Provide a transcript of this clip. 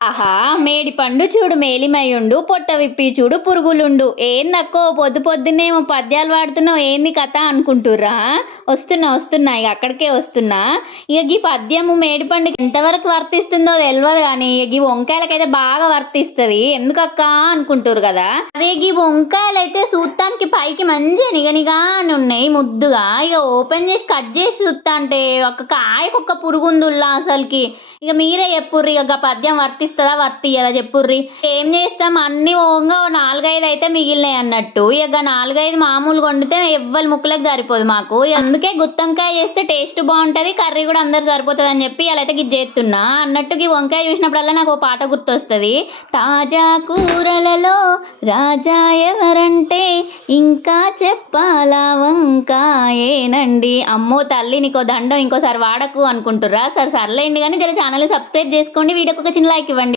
ఆహా మేడి పండు చూడు మేలిమయుండు పొట్ట విప్పి చూడు పురుగులుండు. ఏందక్కో పొద్దు పొద్దున్నేమో పద్యాలు వాడుతున్నావు ఏంది కథ అనుకుంటుర్రా? వస్తున్నా వస్తున్నా ఇక అక్కడికే వస్తున్నా. ఇక ఈ పద్యము మేడి పండుగ ఎంతవరకు వర్తిస్తుందో తెలియదు కానీ ఇక ఈ వంకాయలకైతే బాగా వర్తిస్తుంది. ఎందుకక్క అనుకుంటురు కదా? అదే ఈ వంకాయలు అయితే సూత్తానికి పైకి మంచిగా నిగనిగా అని ఉన్నాయి ముద్దుగా. ఇక ఓపెన్ చేసి కట్ చేసి చూస్తా అంటే ఒక కాయకు ఒక్క పురుగు ఉందిల్లా అసలుకి. ఇక మీరే చెప్పుర్రి ఇక పద్యం వర్తిస్తుందా వర్తియ్యదా చెప్పుర్రి? ఏం చేస్తాం? అన్ని ఓంగా నాలుగైదు అయితే మిగిలినాయి అన్నట్టు. ఇక నాలుగైదు మామూలుగా వండితే ఎవ్వరి ముక్కలకు సరిపోదు మాకు. అందుకే గుత్తంకాయ చేస్తే టేస్ట్ బాగుంటుంది కర్రీ కూడా అందరు సరిపోతుంది అని చెప్పి అలా అయితే గిజ్ చేస్తున్నా. అన్నట్టు ఈ వంకాయ చూసినప్పుడల్లా నాకు ఓ పాట గుర్తొస్తుంది. తాజా కూరలలో రాజా ఎవరంటే ఇంకా చెప్పాలా వంకాయేనండి. అమ్మో తల్లి నీకో దండం ఇంకోసారి వాడకు అనుకుంటుర్రా? సరే సర్లేండి కానీ తెలిసి ఛానల్ సబ్స్క్రైబ్ చేసుకోండి వీడియోకి ఒక చిన్న లైక్ ఇవ్వండి